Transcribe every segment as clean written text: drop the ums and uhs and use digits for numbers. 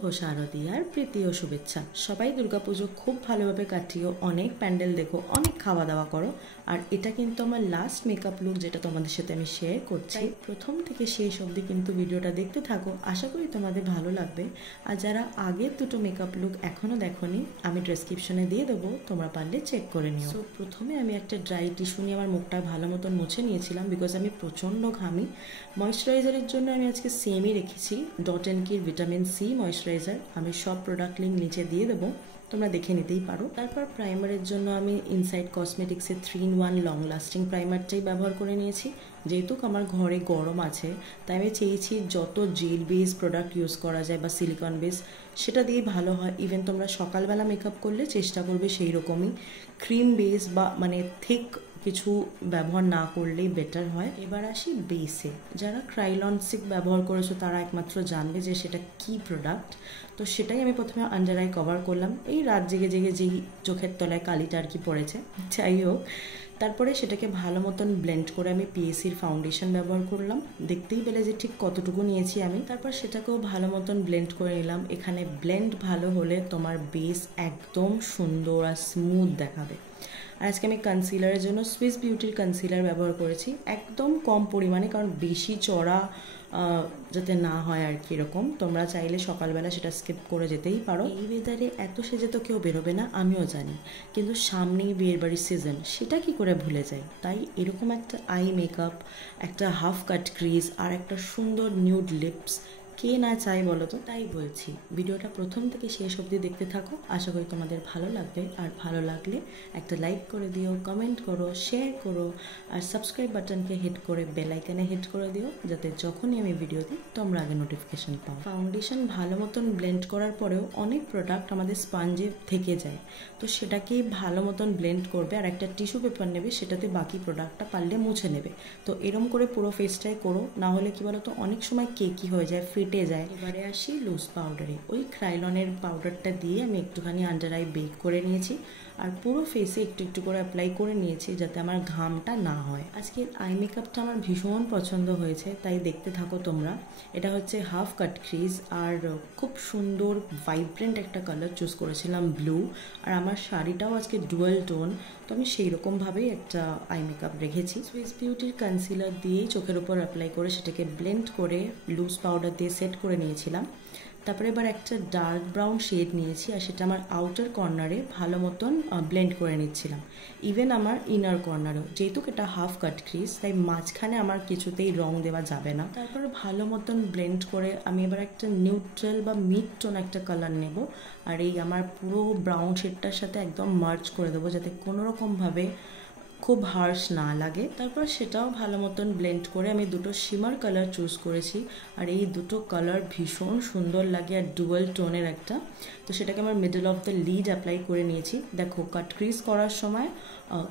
শুভ শারদীয়ার প্রীতি ও শুভেচ্ছা। সবাই দুর্গাপুজো খুব ভালোভাবে কাটিও, অনেক প্যান্ডেল দেখো, অনেক খাওয়া দাওয়া করো। আর এটা কিন্তু আমার লাস্ট মেকআপ লুক, যেটা তোমাদের সাথে আমি শেয়ার করছি। প্রথম থেকে শেষ অবধি কিন্তু ভিডিওটা দেখতে থাকো, আশা করি তোমাদের ভালো লাগবে। আর যারা আগের দুটো মেকআপ লুক এখনও দেখোনি, আমি ডেসক্রিপশনে দিয়ে দেবো, তোমরা পারলে চেক করে নিও। সো প্রথমে আমি একটা ড্রাই টিস্যু নিয়ে আমার মুখটা ভালো মতন মুছে নিয়েছিলাম, বিকজ আমি প্রচণ্ড ঘামি। ময়েশ্চারাইজারের জন্য আমি আজকে সেমই রেখেছি, dot and key vitamin C moisturizer. আমি সব প্রোডাক্ট লিঙ্ক নিচে দিয়ে দেবো, তোমরা দেখে নিতেই পারো। তারপর প্রাইমারের জন্য আমি ইনসাইড কসমেটিক্সের 3-in-1 লং লাস্টিং প্রাইমারটাই ব্যবহার করে নিয়েছি। যেহেতু আমার ঘরে গরম আছে, তাই আমি চেয়েছি যত জেল বেস প্রোডাক্ট ইউজ করা যায় বা সিলিকন বেস, সেটা দিয়েই ভালো হয়। ইভেন তোমরা সকালবেলা মেকআপ করলে চেষ্টা করবে সেই রকমই ক্রিম বেস বা মানে থিক কিছু ব্যবহার না করলেই বেটার হয়। এবার আসি বেসে। যারা ক্রাইলনসিক ব্যবহার করেছো তারা একমাত্র জানবে যে সেটা কি প্রোডাক্ট। তো সেটাই আমি প্রথমে আন্ডার আই কভার করলাম, এই রাত জেগে জেগে যেই চোখের তলায় কালিটা আর কি পড়েছে, যাই হোক। তারপরে সেটাকে ভালো মতন ব্লেন্ড করে আমি পিএসির ফাউন্ডেশন ব্যবহার করলাম, দেখতেই পেলে যে ঠিক কতটুকু নিয়েছি আমি। তারপর সেটাকেও ভালো মতন ব্লেন্ড করে নিলাম। এখানে ব্লেন্ড ভালো হলে তোমার বেস একদম সুন্দর আর স্মুথ দেখাবে। আর আজকে আমি কনসিলারের জন্য সুইস বিউটির কনসিলার ব্যবহার করেছি, একদম কম পরিমাণে, কারণ বেশি চড়া যাতে না হয় আর কি। এরকম তোমরা চাইলে সকালবেলা সেটা স্কিপ করে যেতেই পারো। এই ওয়েদারে এত সেজে তো কেউ বেরোবে না, আমিও জানি, কিন্তু সামনেই বিয়ের বাড়ির সিজন, সেটা কি করে ভুলে যাই। তাই এরকম একটা আই মেকআপ, একটা হাফ কাট ক্রিজ আর একটা সুন্দর নিউড লিপস কে না চাই বলো তো। তাই বলছি ভিডিওটা প্রথম থেকে শেষ অবধি দেখতে থাকো, আশা করি তোমাদের ভালো লাগবে। আর ভালো লাগলে একটা লাইক করে দিও, কমেন্ট করো, শেয়ার করো, আর সাবস্ক্রাইব বাটনকে হিট করে বেল আইকনে হিট করে দিও, যাতে যখনই আমি ভিডিও দিই তোমরা আগে নোটিফিকেশন পাও। ফাউন্ডেশন ভালো মতন ব্লেন্ড করার পরেও অনেক প্রোডাক্ট আমাদের স্পঞ্জে থেকে যায়, তো সেটাকেই ভালো মতন ব্লেন্ড করবে আর একটা টিস্যু পেপার নেবে, সেটাতে বাকি প্রোডাক্টটা পারলে মুছে নেবে। তো এরম করে পুরো ফেসটাই করো, না হলে কি বলো তো অনেক সময় কেকি হয়ে যায়, ফেটে যায়। এবারে আসি লুজ পাউডারে। ওই ক্রাইলনের পাউডারটা দিয়ে আমি একটুখানি আন্ডার আই বেক করে নিয়েছি, আর পুরো ফেসে একটু একটু করে অ্যাপ্লাই করে নিয়েছি, যাতে আমার ঘামটা না হয়। আজকের আই মেকআপটা আমার ভীষণ পছন্দ হয়েছে, তাই দেখতে থাকো তোমরা। এটা হচ্ছে হাফ কাট ক্রিজ, আর খুব সুন্দর ভাইব্রেন্ট একটা কালার চুজ করেছিলাম, ব্লু। আর আমার শাড়িটাও আজকে ডুয়াল টোন, তো আমি সেই রকমভাবেই একটা আই মেকআপ রেখেছি। সুইস বিউটির কনসিলার দিয়েই চোখের উপর অ্যাপ্লাই করে সেটাকে ব্লেন্ড করে লুজ পাউডার দিয়ে সেট করে নিয়েছিলাম। তারপরে এবার একটা ডার্ক ব্রাউন শেড নিয়েছি, আর সেটা আমার আউটার কর্নারে ভালো মতন ব্লেন্ড করে নিচ্ছিলাম। ইভেন আমার ইনার কর্নারেও, যেহেতু এটা হাফ কাট ক্রিজ, তাই মাঝখানে আমার কিছুতেই রং দেওয়া যাবে না। তারপরে ভালো মতন ব্লেন্ড করে আমি এবার একটা নিউট্রাল বা মিড টোন একটা কালার নেব, আর এই আমার পুরো ব্রাউন শেডটার সাথে একদম মার্জ করে দেবো, যাতে কোনোরকমভাবে খুব হার্শ না লাগে। তারপর সেটাও ভালো মতন ব্লেন্ড করে আমি দুটো শিমার কালার চুজ করেছি, আর এই দুটো কালার ভীষণ সুন্দর লাগে আর ডুয়াল টোনের একটা। তো সেটাকে আমার middle of the lead apply করে নিয়েছি। দেখো কাট ক্রিজ করার সময়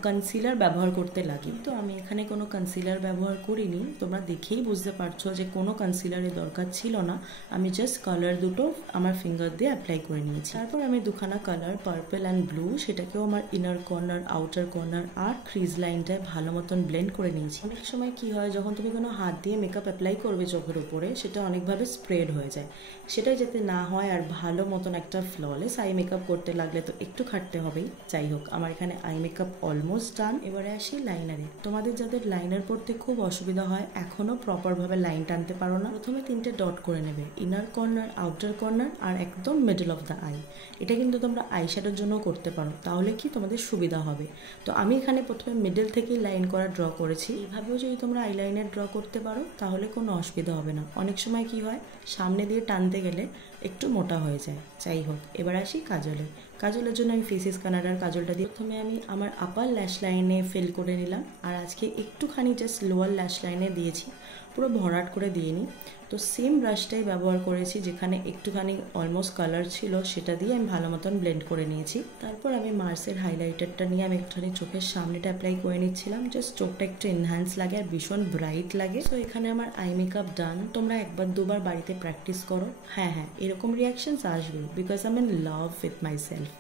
কনসিলার ব্যবহার করতে লাগে, তো আমি এখানে কোনো কনসিলার ব্যবহার করিনি, তোমরা দেখেই বুঝতে পারছো যে কোনো কনসিলারের দরকার ছিল না। আমি জাস্ট কালার দুটো আমার ফিঙ্গার দিয়ে অ্যাপ্লাই করে নিয়েছি। তারপর আমি দুখানা কালার পার্পল অ্যান্ড ব্লু, সেটাকেও আমার ইনার কর্নার, আউটার কর্নার আর ক্রিজ লাইনটায় ভালো মতন ব্লেন্ড করে নিয়েছি। অনেক সময় কি হয়, যখন তুমি কোনো হাত দিয়ে মেকআপ অ্যাপ্লাই করবে চোখের উপরে, সেটা অনেকভাবে স্প্রেড হয়ে যায়, সেটাই যাতে না হয়। আর ভালো মতন একটা ফ্ললেস আই মেকআপ করতে লাগলে তো একটু খাটতে হবেই। যাই হোক, আমার এখানে আই মেকআপ অলমোস্ট ডান। এবারে আসি লাইনারে। তোমাদের যাদের লাইনার পড়তে খুব অসুবিধা হয়, এখনও প্রপারভাবে লাইন টানতে পারো না, প্রথমে 3টে ডট করে নেবে, ইনার কর্নার, আউটার কর্নার আর একদম মিডল অফ দ্য আই। এটা কিন্তু তোমরা আই শ্যাডোর জন্য করতে পারো, তাহলে কি তোমাদের সুবিধা হবে। তো আমি এখানে প্রথমে মিডল থেকেই লাইন করা ড্র করেছি। এইভাবেও যদি তোমরা আইলাইনার ড্র করতে পারো তাহলে কোনো অসুবিধা হবে না। অনেক সময় কি হয়, সামনে দিয়ে টানতে গেলে একটু মোটা হয়ে যায়। যাই হোক, এবার আসি কাজলে। কাজলের জন্য আমি ফেসিস কানাডার কাজলটা দিয়ে প্রথমে আমি আমার আপার ল্যাশ লাইনে ফিল করে নিলাম, আর আজকে একটুখানি জাস্ট লোয়ার ল্যাশ লাইনে দিয়েছি, পুরো ভরাট করে দিইনি। তো সেম ব্রাশটাই ব্যবহার করেছি, যেখানে একটুখানি অলমোস্ট কালার ছিল সেটা দিয়ে আমি ভালো মতন ব্লেন্ড করে নিয়েছি। তারপর আমি মার্সের হাইলাইটারটা নিয়ে আমি একটুখানি চোখের সামনেটা অ্যাপ্লাই করে নিচ্ছিলাম, জাস্ট চোখটা একটু এনহ্যান্স লাগে আর ভীষণ ব্রাইট লাগে। তো এখানে আমার আই মেকআপ ডান। তোমরা একবার দুবার বাড়িতে প্র্যাকটিস করো। হ্যাঁ, এরকম রিয়াকশনস আসবে, because I am in love with my self.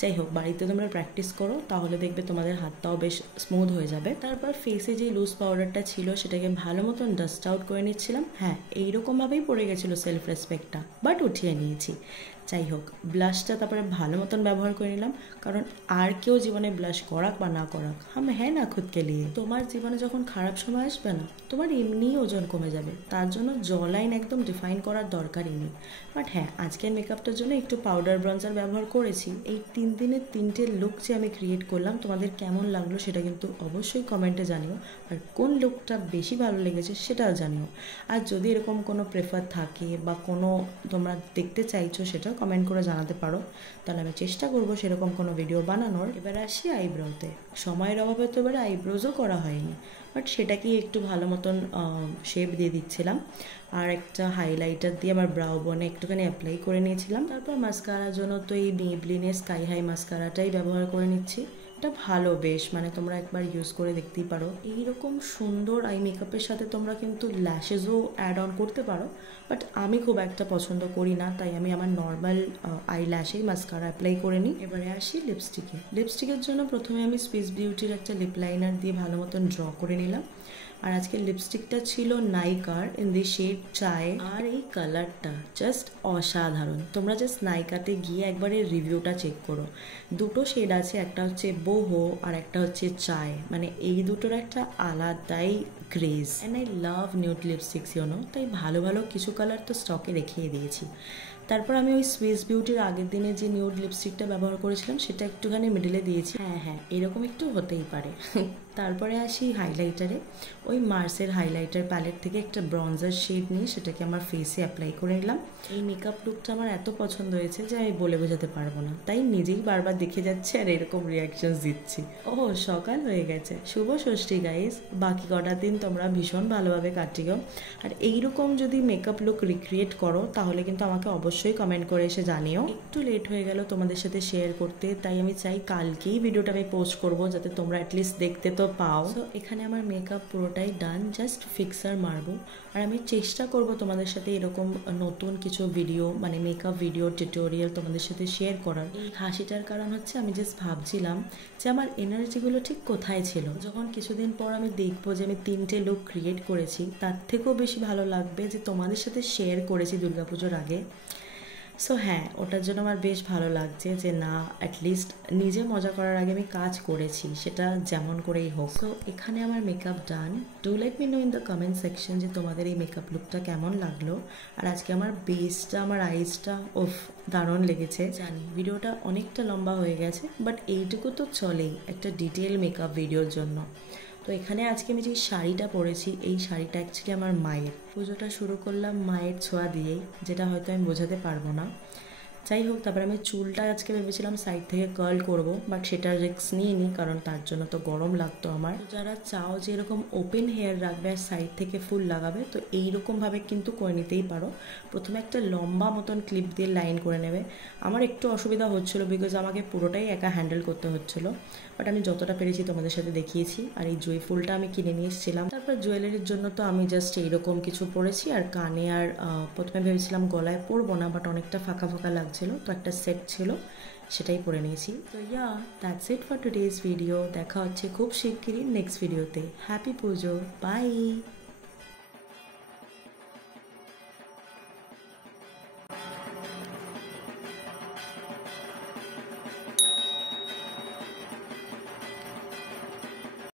যাই হোক, বাড়িতে তোমরা প্র্যাকটিস করো, তাহলে দেখবে তোমাদের হাতটাও বেশ স্মুথ হয়ে যাবে। তারপর ফেসে যে লুজ পাউডারটা ছিল সেটাকে ভালো মতন ডাস্ট আউট করে নিচ্ছিলাম। হ্যাঁ, এইরকমভাবেই পড়ে গেছিলো সেলফ রেসপেক্টটা, বাট উঠিয়ে নিয়েছি। যাই হোক, ব্লাশটা তারপরে ভালো মতন ব্যবহার করে নিলাম, কারণ আর কেউ জীবনে ব্লাশ করাক বা না করাক, হ্যাঁ না খুদকে নিয়ে। তোমার জীবনে যখন খারাপ সময় আসবে না, তোমার এমনিই ওজন কমে যাবে, তার জন্য জ লাইন একদম ডিফাইন করার দরকারই নেই। বাট হ্যাঁ, আজকের মেকআপটার জন্য একটু পাউডার ব্রঞ্জার ব্যবহার করেছি। এই 3 দিনের 3টে লুক যে আমি ক্রিয়েট করলাম, তোমাদের কেমন লাগলো সেটা কিন্তু অবশ্যই কমেন্টে জানিও, আর কোন লুকটা বেশি ভালো লেগেছে সেটাও জানিও। আর যদি এরকম কোনো প্রেফার থাকে বা কোনো তোমরা দেখতে চাইছো, সেটা কমেন্ট করে জানাতে পারো, তাহলে আমি চেষ্টা করবো সেরকম কোনো ভিডিও বানানোর। এবার আসি আইব্রোতে। সময়ের অভাবে তো এবারে আইব্রোজও করা হয়নি, বাট সেটাকেই একটু ভালো মতন শেপ দিয়ে দিচ্ছিলাম, আর একটা হাইলাইটার দিয়ে আমার ব্রাউ বনে একটুখানি অ্যাপ্লাই করে নিয়েছিলাম। তারপর মাস্কারার জন্য তো এই মেবলিনের স্কাই হাই মাস্কারাটাই ব্যবহার করে নিচ্ছি। এটা ভালো বেশ, মানে তোমরা একবার ইউজ করে দেখতেই পারো। এইরকম সুন্দর আই মেকআপের সাথে তোমরা কিন্তু ল্যাশেসও অ্যাড অন করতে পারো, বাট আমি খুব একটা পছন্দ করি না, তাই আমি আমার নর্মাল আই ল্যাশেই মাস্কারা অ্যাপ্লাই করে নিই। এবারে আসি লিপস্টিকে। লিপস্টিকের জন্য প্রথমে আমি সুইস বিউটির একটা লিপ লাইনার দিয়ে ভালো মতন ড্র করে নিলাম। আর আজকের লিপস্টিকটা ছিল নাইকার ইন দি শেড চায়, আর এই কালারটা জাস্ট অসাধারণ। তোমরা জাস্ট নাইকাতে গিয়ে একবার এর রিভিউটা চেক করো। দুটো শেড আছে, একটা হচ্ছে বোহো আর একটা হচ্ছে চায়, মানে এই দুটোর একটা আলাদাই craze. And I love nude lipsticks you know, তাই ভালো ভালো কিছু কালার তো স্টকে রেখেই দিয়েছি। তারপর আমি ওই সুইস বিউটির আগের দিনে যে নিউড লিপস্টিকটা ব্যবহার করেছিলাম সেটা একটুখানি মিডলে দিয়েছি। হ্যাঁ, এরকম একটু হতেই পারে। তারপরে আসি হাইলাইটারে। ওই মার্সের হাইলাইটার প্যালেট থেকে একটা ব্রঞ্জার শেড নিয়ে সেটাকে আমার ফেসে অ্যাপ্লাই করে নিলাম। এই মেকআপ লুকটা আমার এত পছন্দ হয়েছে যে আমি বলে বোঝাতে পারবো না, তাই নিজেই বারবার দেখে যাচ্ছে আর এরকম রিয়াকশনস দিচ্ছি। ও, সকাল হয়ে গেছে, শুভ ষষ্ঠী গাইস। বাকি কটা দিন তোমরা ভীষণ ভালোভাবে কাটিও, আর এইরকম যদি মেকআপ লুক রিক্রিয়েট করো তাহলে কিন্তু আমাকে অবশ্যই কমেন্ট করে এসে জানিও। একটু লেট হয়ে গেল তোমাদের সাথে শেয়ার করতে, তাই আমি চাই কালকেই ভিডিওটা আমি পোস্ট করবো, যাতে তোমরা অ্যাটলিস্ট দেখতে তো পাও। তো এখানে আমার মেকআপ পুরোটাই ডান, জাস্ট ফিক্সার মারবো। আর আমি চেষ্টা করব তোমাদের সাথে এরকম নতুন কিছু ভিডিও, মানে মেকআপ ভিডিও টিউটোরিয়াল তোমাদের সাথে শেয়ার করার। এই হাসিটার কারণ হচ্ছে আমি জাস্ট ভাবছিলাম যে আমার এনার্জিগুলো ঠিক কোথায় ছিল। যখন কিছুদিন পর আমি দেখবো যে আমি 3টে লুক ক্রিয়েট করেছি, তার থেকেও বেশি ভালো লাগবে যে তোমাদের সাথে শেয়ার করেছি দুর্গাপুজোর আগে। সো হ্যাঁ, ওটার জন্য আমার বেশ ভালো লাগছে যে না, অ্যাটলিস্ট নিজে মজা করার আগে আমি কাজ করেছি, সেটা যেমন করেই হোক। সো এখানে আমার makeup done. Do let me no in the comment section যে তোমাদের এই মেকআপ লুকটা কেমন লাগলো। আর আজকে আমার বেসটা, আমার আইসটা দারুণ লেগেছে। জানি ভিডিওটা অনেকটা লম্বা হয়ে গেছে, বাট এইটুকু তো চলেই একটা ডিটেল মেকআপ ভিডিওর জন্য। তো এখানে আজকে আমি যে শাড়িটা পরেছি, এই শাড়িটা অ্যাকচুয়ালি আমার মায়ের। পুজোটা শুরু করলাম মায়ের ছোঁয়া দিয়েই, যেটা হয়তো আমি বোঝাতে পারবো না। যাই হোক, তারপরে আমি চুলটা আজকে ভেবেছিলাম সাইড থেকে কার্ল করব, বাট সেটা রিস্ক নিইনি, কারণ তার জন্য তো গরম লাগতো আমার। যারা চাও যে এরকম ওপেন হেয়ার রাখবে আর সাইড থেকে ফুল লাগাবে, তো এইরকমভাবে কিন্তু করে নিতেই পারো। প্রথমে একটা লম্বা মতন ক্লিপ দিয়ে লাইন করে নেবে। আমার একটু অসুবিধা হচ্ছিলো, বিকজ আমাকে পুরোটাই একা হ্যান্ডেল করতে হচ্ছিলো, বাট আমি যতটা পেরেছি তোমাদের সাথে দেখিয়েছি। আর এই জুঁই ফুলটা আমি কিনে নিয়ে এসেছিলাম। তারপর জুয়েলারির জন্য তো আমি জাস্ট এইরকম কিছু পরেছি, আর কানে আর প্রথমে ভেবেছিলাম গলায় পরবো না, বাট অনেকটা ফাঁকা ফাঁকা লাগছিল, তো একটা সেট ছিল সেটাই পরে নিয়েছি। তো yeah, that's it for today's video. দেখা হচ্ছে খুব শিগগিরই নেক্সট ভিডিওতে। Happy Puja, by.